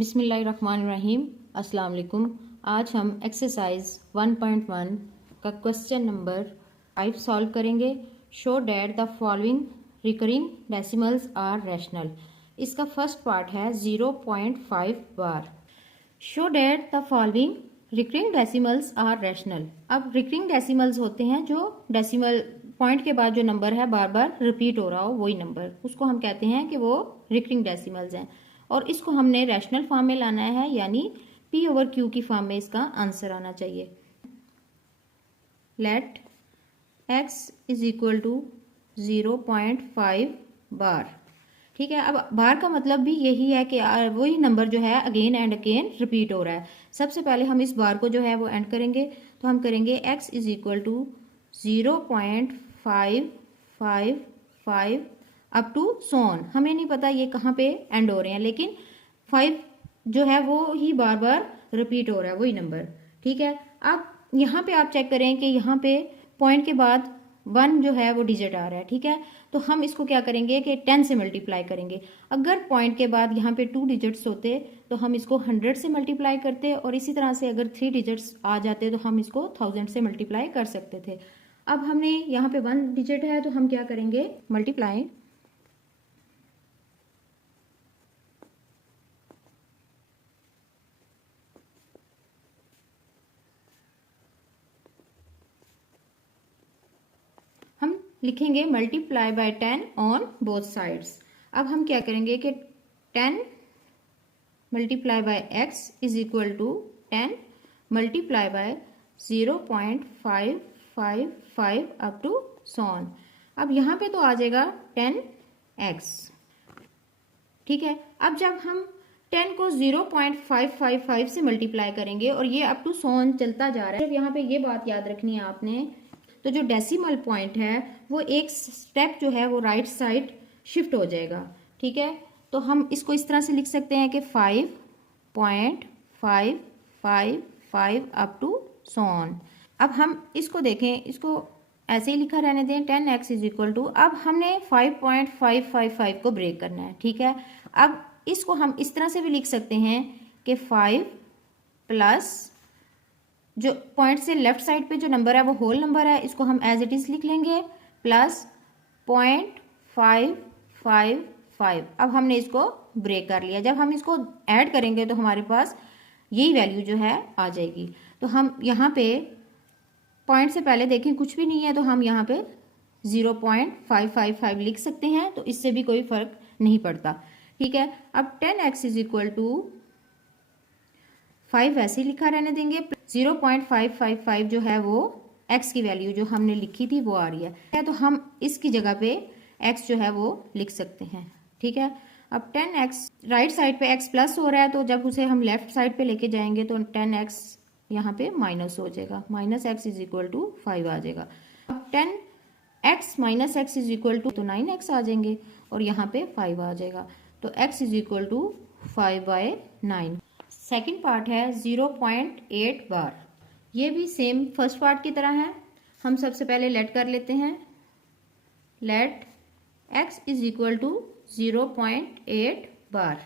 बिस्मिल्लाहिर्रहमानिर्रहीम। अस्सलाम वालेकुम। आज हम एक्सरसाइज 1.1 का क्वेश्चन नंबर 5 सॉल्व करेंगे। Show that the following recurring decimals are rational. इसका फर्स्ट पार्ट है 0.5 bar. Show that the following recurring decimals are rational. अब रिकरिंग डेसिमल्स होते हैं जो डेसिमल पॉइंट के बाद जो नंबर है बार बार रिपीट हो रहा हो, वही नंबर, उसको हम कहते हैं कि वो रिकरिंग डेसिमल्स हैं। और इसको हमने रैशनल फॉर्म में लाना है, यानी P/Q की फॉर्म में इसका आंसर आना चाहिए। Let x is equal to 0.5 bar. ठीक है, अब बार का मतलब भी यही है कि वही नंबर जो है अगेन एंड अगेन रिपीट हो रहा है। सबसे पहले हम इस बार को जो है वो एंड करेंगे, तो हम करेंगे x is equal to 0.555 up to so on. हमें नहीं पता ये कहाँ पे एंड हो रहे हैं, लेकिन 5 जो है वो ही बार बार रिपीट हो रहा है, वही नंबर। ठीक है, अब यहाँ पे आप चेक करें कि यहाँ पे पॉइंट के बाद 1 जो है वो डिजिट आ रहा है। ठीक है, तो हम इसको क्या करेंगे कि 10 से मल्टीप्लाई करेंगे। अगर पॉइंट के बाद यहाँ पे 2 डिजिट्स होते तो हम इसको 100 से मल्टीप्लाई करते, और इसी तरह से अगर 3 डिजिट्स आ जाते तो हम इसको 1000 से मल्टीप्लाई कर सकते थे। अब हमने यहाँ पे 1 डिजिट है तो हम क्या करेंगे, मल्टीप्लाई लिखेंगे multiply by 10 on both sides. अब हम क्या करेंगे कि 10 multiply by x is equal to 10 multiply by 0.555 up to so on. अब यहाँ पे तो आ जाएगा 10x। ठीक है, अब जब हम 10 को 0.555 से मल्टीप्लाई करेंगे और ये अप टू सोन चलता जा रहा है, जब यहाँ पे ये बात याद रखनी है आपने, तो जो डेसिमल पॉइंट है वो एक स्टेप जो है वो राइट साइड शिफ्ट हो जाएगा। ठीक है, तो हम इसको इस तरह से लिख सकते हैं कि 5.555 अप टू सोन। अब हम इसको देखें, इसको ऐसे ही लिखा रहने दें, 10x इज इक्वल टू, अब हमने 5.555 को ब्रेक करना है। ठीक है, अब इसको हम इस तरह से भी लिख सकते हैं कि 5 प्लस जो पॉइंट से लेफ्ट साइड पे जो नंबर है वो होल नंबर है, इसको हम एज इट इज लिख लेंगे, प्लस 0.555। अब हमने इसको ब्रेक कर लिया। जब हम इसको ऐड करेंगे तो हमारे पास यही वैल्यू जो है आ जाएगी। तो हम यहाँ पे पॉइंट से पहले देखें कुछ भी नहीं है, तो हम यहाँ पे 0.555 लिख सकते हैं, तो इससे भी कोई फर्क नहीं पड़ता। ठीक है, अब 10x इज इक्वल टू 5 वैसे ही लिखा रहने देंगे, 0.555 जो है वो x की वैल्यू जो हमने लिखी थी वो आ रही है, तो हम इसकी जगह पे x जो है वो लिख सकते हैं। ठीक है, अब 10x राइट साइड पे x प्लस हो रहा है, तो जब उसे हम लेफ्ट साइड पे लेके जाएंगे तो 10x यहाँ पे माइनस हो जाएगा, minus x is equal to 5 आ जाएगा। अब 10x minus x is equal to, तो 9x आ जाएंगे और यहाँ पे 5 आ जाएगा, तो x is equal to 5/9। Second part है 0.8 बार। ये भी सेम फर्स्ट पार्ट की तरह है। हम सबसे पहले लेट कर लेते हैं, let x is equal to 0.8 bar.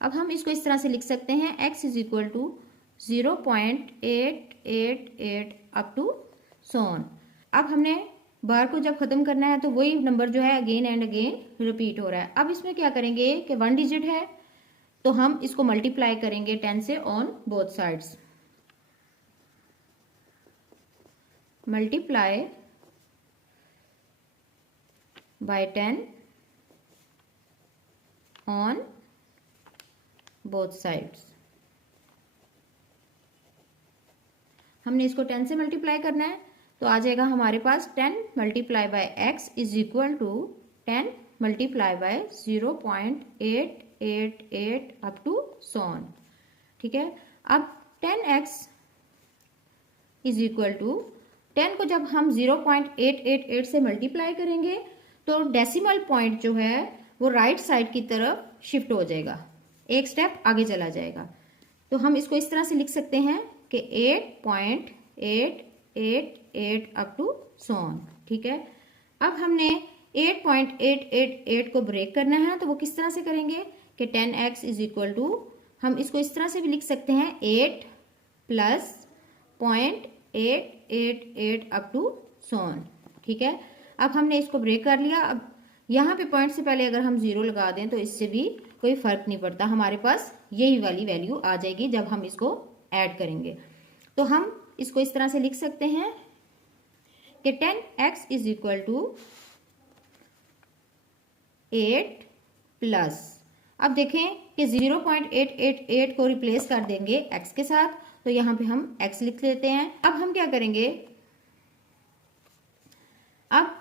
अब हम इसको इस तरह से लिख सकते हैं, x is equal to 0.888 up to so on. अब हमने बार को जब खत्म करना है तो वही नंबर जो है अगेन एंड अगेन रिपीट हो रहा है। अब इसमें क्या करेंगे कि 1 डिजिट है तो हम इसको मल्टीप्लाई करेंगे 10 से on both sides. Multiply by 10 on both sides. हमने इसको 10 से मल्टीप्लाई करना है, तो आ जाएगा हमारे पास 10 multiply by x is equal to 10 multiply by 0.888 up to so on. ठीक है, अब 10x इज इक्वल टू 10 को जब हम 0.888 से मल्टीप्लाई करेंगे तो डेसिमल पॉइंट जो है वो राइट साइड की तरफ शिफ्ट हो जाएगा, एक स्टेप आगे चला जाएगा। तो हम इसको इस तरह से लिख सकते हैं कि 8.888 अप टू सोन। ठीक है, अब हमने 8.888 को ब्रेक करना है, तो वो किस तरह से करेंगे कि 10x इज इक्वल टू हम इसको इस तरह से भी लिख सकते हैं 8 प्लस 0.888 अप टू सोन। ठीक है, अब हमने इसको ब्रेक कर लिया। अब यहाँ पे पॉइंट से पहले अगर हम 0 लगा दें तो इससे भी कोई फर्क नहीं पड़ता, हमारे पास यही वाली वैल्यू आ जाएगी जब हम इसको ऐड करेंगे। तो हम इसको इस तरह से लिख सकते हैं कि 10x is equal to 8 plus, अब देखें कि 0.888 को रिप्लेस कर देंगे x के साथ, तो यहाँ पे हम x लिख लेते हैं। अब हम क्या करेंगे, अब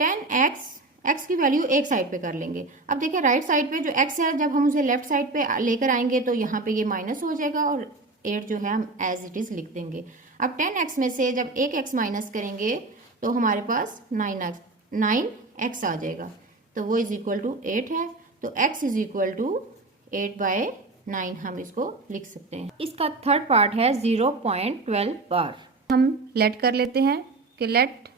10x x की वैल्यू एक साइड पे कर लेंगे। अब देखिए राइट साइड पे जो x है जब हम उसे लेफ्ट साइड पे लेकर आएंगे तो यहाँ पे ये माइनस हो जाएगा और 8 जो है हम एज इट इज लिख देंगे। अब 10x में से जब एक x माइनस करेंगे तो हमारे पास 9x आ जाएगा, तो वो इज इक्वल टू 8 है। तो x इज इक्वल टू 8/9 हम इसको लिख सकते हैं। इसका थर्ड पार्ट है 0.12 बार। हम लेट कर लेते हैं कि let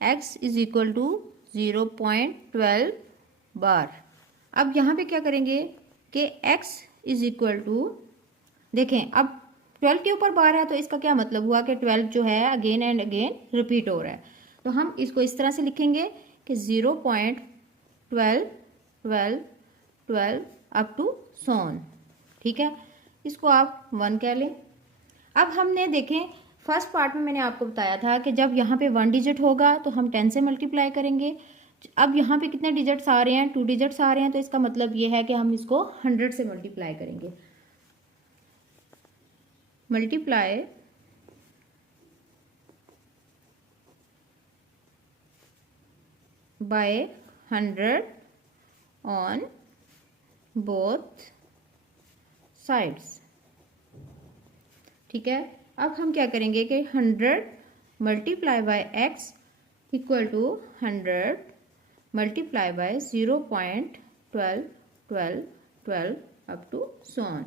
x is equal to 0.12 bar. अब यहाँ पे क्या करेंगे कि x इज इक्वल टू, देखें अब 12 के ऊपर बार है तो इसका क्या मतलब हुआ कि 12 जो है अगेन एंड अगेन रिपीट हो रहा है। तो हम इसको इस तरह से लिखेंगे कि 0.12 12 12 अप टू सोन। ठीक है, इसको आप 1 कह लें। अब हमने देखें फर्स्ट पार्ट में मैंने आपको बताया था कि जब यहाँ पे 1 डिजिट होगा तो हम 10 से मल्टीप्लाई करेंगे। अब यहाँ पे कितने डिजिट्स आ रहे हैं, 2 डिजिट्स आ रहे हैं, तो इसका मतलब ये है कि हम इसको 100 से मल्टीप्लाई करेंगे। Multiply by 100 on both sides. ठीक है, अब हम क्या करेंगे कि 100 multiply by x equal to 100 multiply by 0.12 12 12 up to so on.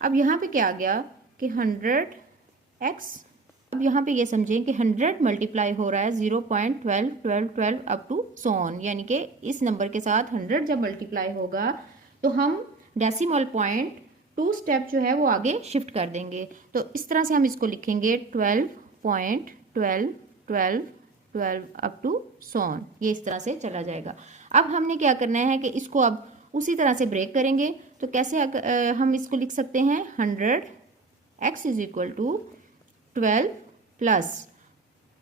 अब यहाँ पे क्या आ गया कि 100x, अब यहाँ पे ये समझें कि 100 मल्टीप्लाई हो रहा है 0.12 12 12 अप टू सोन, यानी कि इस नंबर के साथ 100 जब मल्टीप्लाई होगा तो हम डेसिमल पॉइंट 2 स्टेप जो है वो आगे शिफ्ट कर देंगे। तो इस तरह से हम इसको लिखेंगे 12.12 12 12 अप टू सोन, ये इस तरह से चला जाएगा। अब हमने क्या करना है कि इसको अब उसी तरह से ब्रेक करेंगे। तो कैसे हम इसको लिख सकते हैं 100x is equal to 12 plus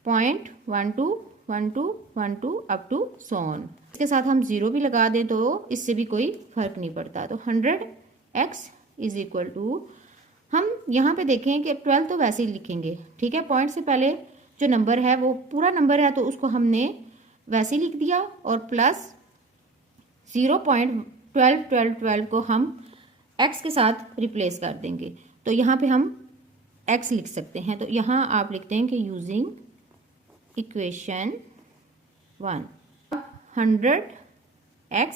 0.121212 up to so on. इसके साथ हम 0 भी लगा दें तो इससे भी कोई फर्क नहीं पड़ता। तो 100x इज इक्वल टू, हम यहाँ पे देखें कि 12 तो वैसे ही लिखेंगे। ठीक है, पॉइंट से पहले जो नंबर है वो पूरा नंबर है तो उसको हमने वैसे ही लिख दिया, और प्लस 0.12 12 12 को हम x के साथ रिप्लेस कर देंगे। तो यहाँ पे हम x लिख सकते हैं। तो यहाँ आप लिखते हैं कि यूजिंग इक्वेशन 1 100x,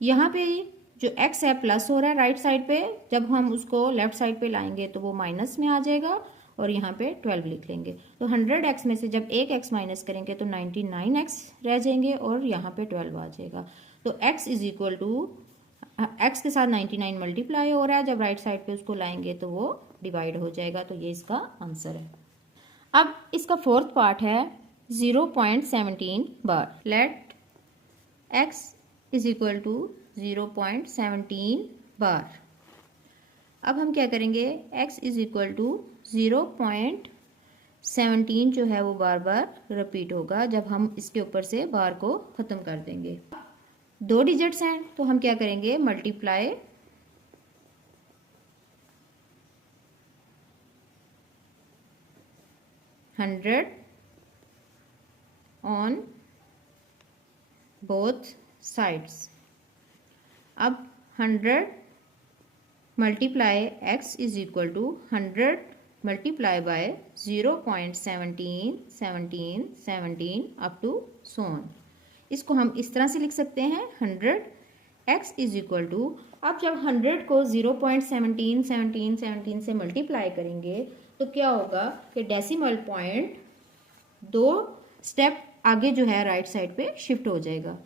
यहाँ पे जो x है प्लस हो रहा है राइट साइड पे, जब हम उसको लेफ्ट साइड पे लाएंगे तो वो माइनस में आ जाएगा और यहाँ पे 12 लिख लेंगे। तो 100x में से जब एक x माइनस करेंगे तो 99x रह जाएंगे और यहाँ पे 12 आ जाएगा। तो x is equal to, x के साथ 99 मल्टीप्लाई हो रहा है, जब राइट साइड पे उसको लाएंगे तो वो डिवाइड हो जाएगा। तो ये इसका आंसर है। अब इसका फोर्थ पार्ट है 0.17 bar. Let x is equal to 0.17 bar. अब हम क्या करेंगे, x इज इक्वल टू 0.17 जो है वो बार बार रिपीट होगा जब हम इसके ऊपर से बार को खत्म कर देंगे। 2 डिजिट्स हैं तो हम क्या करेंगे, multiply hundred on both sides. अब 100 multiply x is equal to 100 multiply by 0.17 17 17 up to so on. इसको हम इस तरह से लिख सकते हैं 100x इज इक्वल टू, अब जब 100 को 0.17 17 17 से मल्टीप्लाई करेंगे तो क्या होगा कि डेसिमल पॉइंट 2 स्टेप आगे जो है राइट साइड पे शिफ्ट हो जाएगा।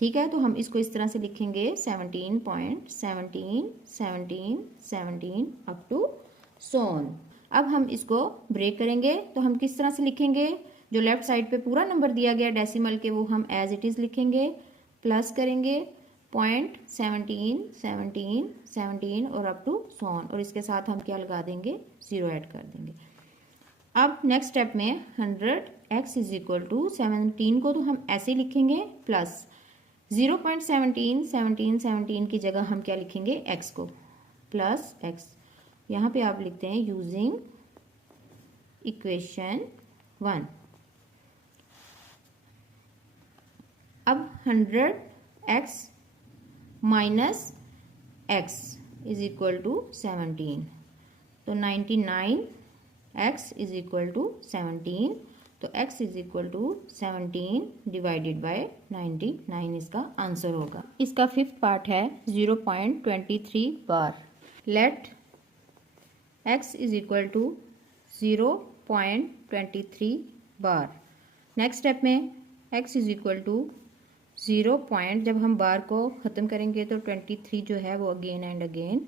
ठीक ठीक है, तो हम इसको इस तरह से लिखेंगे 17.17 अप टू सोन। अब हम इसको ब्रेक करेंगे तो हम किस तरह से लिखेंगे, जो लेफ्ट साइड पे पूरा नंबर दिया गया डेसिमल के वो हम एज इट इज लिखेंगे, प्लस करेंगे 0.17 और अप टू सोन, और इसके साथ हम क्या लगा देंगे, 0 ऐड कर देंगे। अब नेक्स्ट स्टेप में 100x इज इक्वल टू 17 को तो हम ऐसे लिखेंगे, प्लस 0.17 की जगह हम क्या लिखेंगे, x को, प्लस x। यहाँ पे आप लिखते हैं यूजिंग इक्वेशन 1। अब 100x minus x is equal to 17, तो 99x इज इक्वल टू 17, तो x is equal to 17 divided by 99 इसका आंसर होगा। इसका फिफ्थ पार्ट है 0.23 bar. Let x is equal to 0.23 bar. Next step में x is equal to 0 point, जब हम बार को ख़त्म करेंगे तो 23 जो है वो अगेन एंड अगेन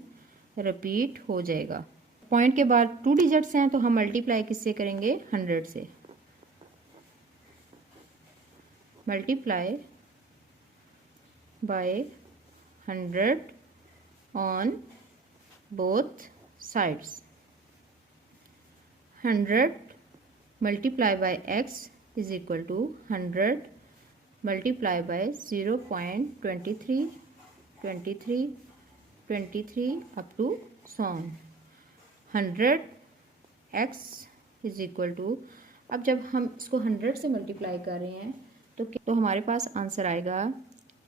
रिपीट हो जाएगा। पॉइंट के बाद 2 डिजिट्स हैं तो हम मल्टीप्लाई किससे करेंगे, 100 से। Multiply by 100 on both sides. 100 multiply by x is equal to 100 multiply by 0.23 up to सॉन 100x इज इक्वल टू, अब जब हम इसको 100 से मल्टीप्लाई कर रहे हैं तो हमारे पास आंसर आएगा,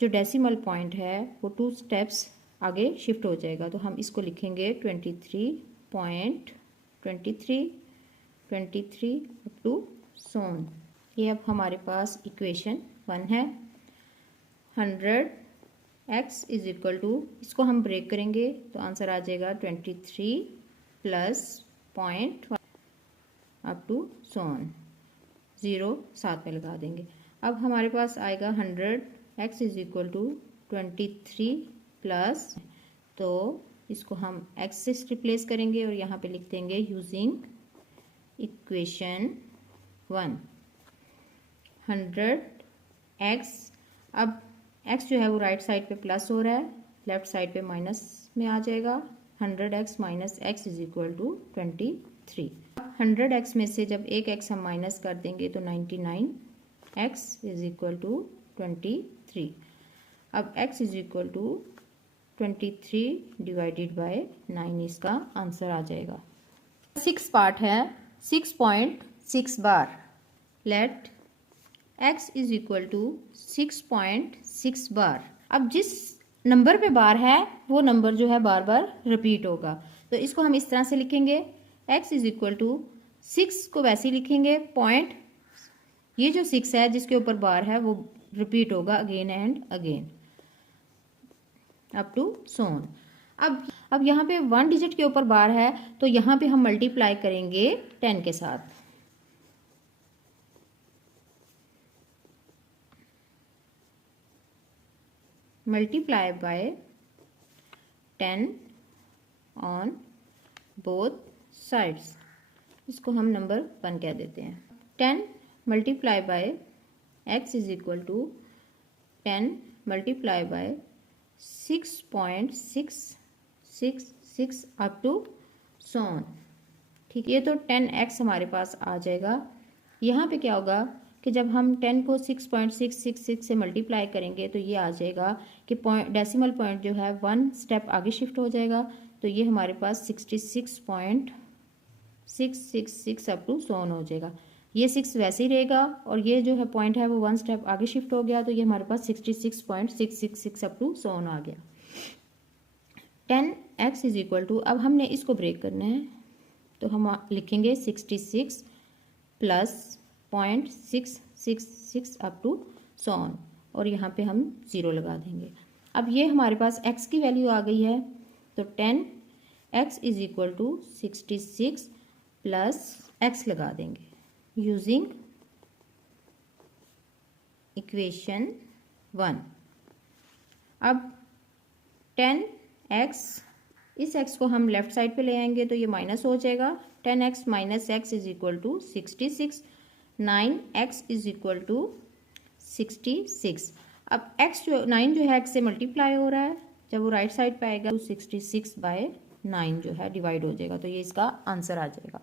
जो डेसिमल पॉइंट है वो 2 स्टेप्स आगे शिफ्ट हो जाएगा, तो हम इसको लिखेंगे 23.23 अप टू सॉन। ये अब हमारे पास इक्वेशन 1 है। 100x इज इक्वल टू, इसको हम ब्रेक करेंगे तो आंसर आ जाएगा 23 प्लस 0.1 अप टू सॉन, 0 साथ में लगा देंगे। अब हमारे पास आएगा 100x is equal to 23 plus, तो इसको हम x से रिप्लेस करेंगे और यहाँ पे लिख देंगे यूजिंग इक्वेशन 1। 100x, अब x जो है वो राइट साइड पे प्लस हो रहा है, लेफ्ट साइड पे माइनस में आ जाएगा। 100x minus x is equal to 23। 100x में से जब एक x हम माइनस कर देंगे तो 99x इज इक्वल टू 23। अब x is equal to 23 divided by 9 इसका आंसर आ जाएगा। 6 पार्ट है 6.6 bar. Let x is equal to 6.6 bar. अब जिस नंबर पे बार है वो नंबर जो है बार बार रिपीट होगा, तो इसको हम इस तरह से लिखेंगे, x इज इक्वल टू 6 को वैसे ही लिखेंगे, पॉइंट ये जो 6 है जिसके ऊपर बार है वो रिपीट होगा again and again up to so on. अब यहाँ पे 1 डिजिट के ऊपर बार है तो यहाँ पे हम मल्टीप्लाई करेंगे 10 के साथ। Multiply by 10 on both sides, इसको हम नंबर 1 कह देते हैं। 10 multiply by x is equal to 10 multiply by 6.666 up to so on. ठीक, ये तो 10x हमारे पास आ जाएगा। यहाँ पे क्या होगा कि जब हम 10 को 6.666 से मल्टीप्लाई करेंगे तो ये आ जाएगा कि डेसिमल पॉइंट जो है 1 स्टेप आगे शिफ्ट हो जाएगा, तो ये हमारे पास 66.666 अप टू सॉन हो जाएगा। ये 6 वैसे ही रहेगा और ये जो है पॉइंट है वो 1 स्टेप आगे शिफ्ट हो गया, तो ये हमारे पास 66.666 अप टू सॉन आ गया। 10x इज इक्वल टू, अब हमने इसको ब्रेक करना है तो हम लिखेंगे 66 प्लस 0.666 अप टू सॉन, और यहाँ पे हम 0 लगा देंगे। अब ये हमारे पास x की वैल्यू आ गई है, तो 10x is equal to 66 plus x लगा देंगे यूजिंग इक्वेशन 1। अब 10x, इस x को हम लेफ्ट साइड पे ले आएंगे तो ये माइनस हो जाएगा। 10x minus x is equal to 66। 9x is equal to 66। अब x जो 9 जो है x से मल्टीप्लाई हो रहा है, जब वो राइट साइड पे आएगा तो 66/9 जो है डिवाइड हो जाएगा, तो ये इसका आंसर आ जाएगा।